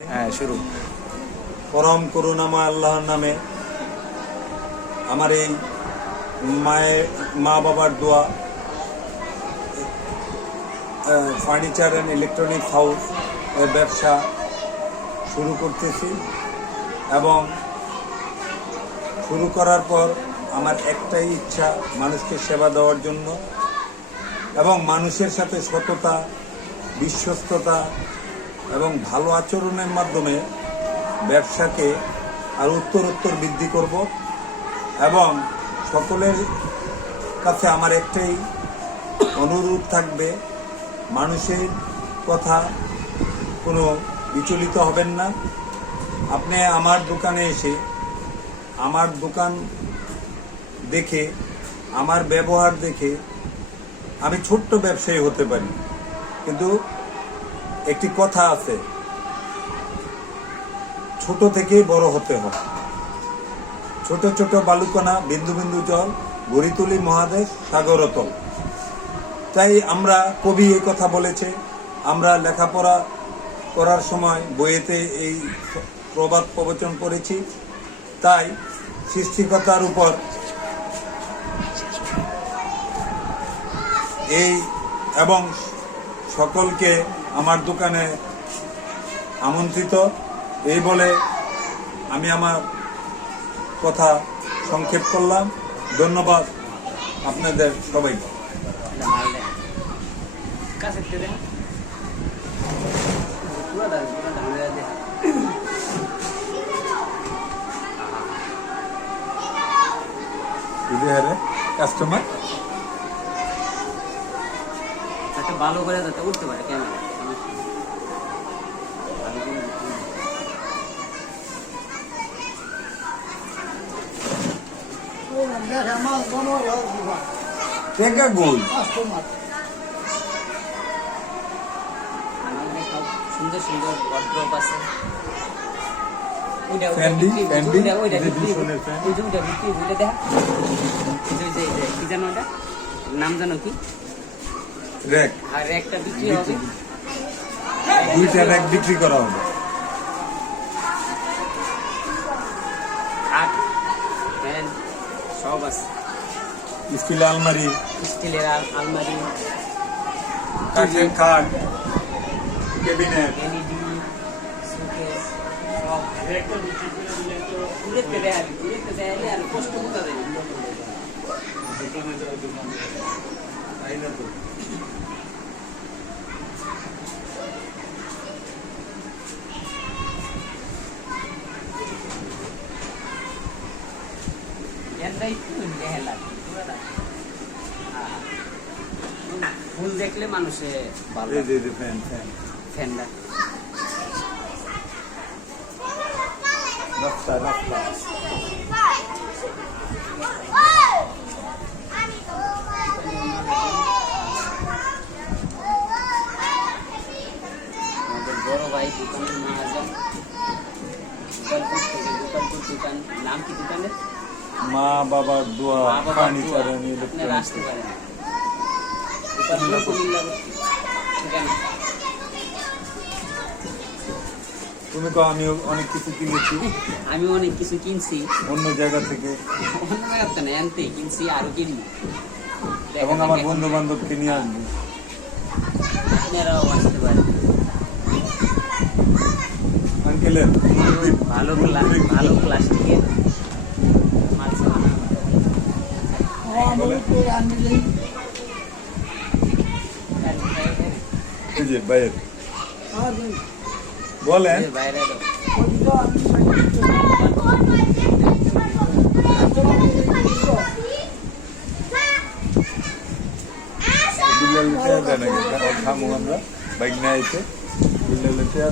হ্যাঁ শুরু। পরম করুণাময় আল্লাহর নামে আমার এই মা বাবার দোয়া ফার্নিচার অ্যান্ড ইলেকট্রনিক্স হাউস এর ব্যবসা শুরু করতেছি এবং শুরু করার পর আমার একটাই ইচ্ছা মানুষকে সেবা দেওয়ার জন্য এবং মানুষের সাথে সততা, বিশ্বস্ততা এবং ভালো আচরণের মাধ্যমে ব্যবসাকে আর উত্তরোত্তর বৃদ্ধি করব এবং সকলের কাছে আমার একটাই অনুরোধ থাকবে, মানুষের কথা কোনো বিচলিত হবেন না। আপনি আমার দোকানে এসে আমার দোকান দেখে, আমার ব্যবহার দেখে আমি ছোট্ট ব্যবসায়ী হতে পারি, কিন্তু একটি কথা আছে, ছোট থেকেই বড় হতে হয়। ছোট ছোট বালুকণা বিন্দু বিন্দু জল, গড়ি তুলি মহাদেশ সাগরতল। তাই আমরা কবি এই কথা বলেছে, আমরা লেখাপড়া করার সময় বইয়েতে এই প্রবাদ প্রবচন পড়েছি। তাই সৃষ্টিকর্তার উপর এই এবং সকলকে আমার দোকানে আমন্ত্রিত, এই বলে আমি আমার কথা সংক্ষেপ করলাম। ধন্যবাদ আপনাদের সবাইকে। কাস্টমার ভালো করে যাতে উঠতে পারে ক্যামেরা। সুন্দর সুন্দর ওয়ার্ড্রোব আছে। নাম জানো কি? র‍্যাক। আর একটা বিক্রি হবে, দুইটা র‍্যাক বিক্রি করা হবে। খাট, ফ্যান সব আছে। স্টিলের আলমারি, স্টিলের আলমারি, কাঠের খাট, ক্যাবিনেট, এলইডি, শোকেস সব। একটা বিক্রি করে দিলে তো ঘুরেতে দেয় আর কষ্ট কোথা দেয়। ফুল দেখলে মানুষে ভালো। ফ্যানটা আমাদের বড় ভাই দোকানের মহাজন, গোপালপুর থেকে। গোপালপুর দোকান, নাম কি দোকানের? মা বাবার দোয়া ফার্নিচার। আপনারা আসতে পারেন। ঠিকানা তুমি তো, আমি অনেক কিছু কিনেছি, আমি অনেক কিছু কিনছি অন্য জায়গা থেকে, অন্য জায়গাতে না, এনতেই কিনছি, আরো কিনবো এবং আমার বন্ধু বান্ধবকে নিয়ে আসবো। আপনারাও আসতে পারেন। আঙ্কেলের ভালো প্লাস্টিকের মাল চালানো। বাইরে বলেন। বাইরে খামো আমরা বাইক নিয়ে এসে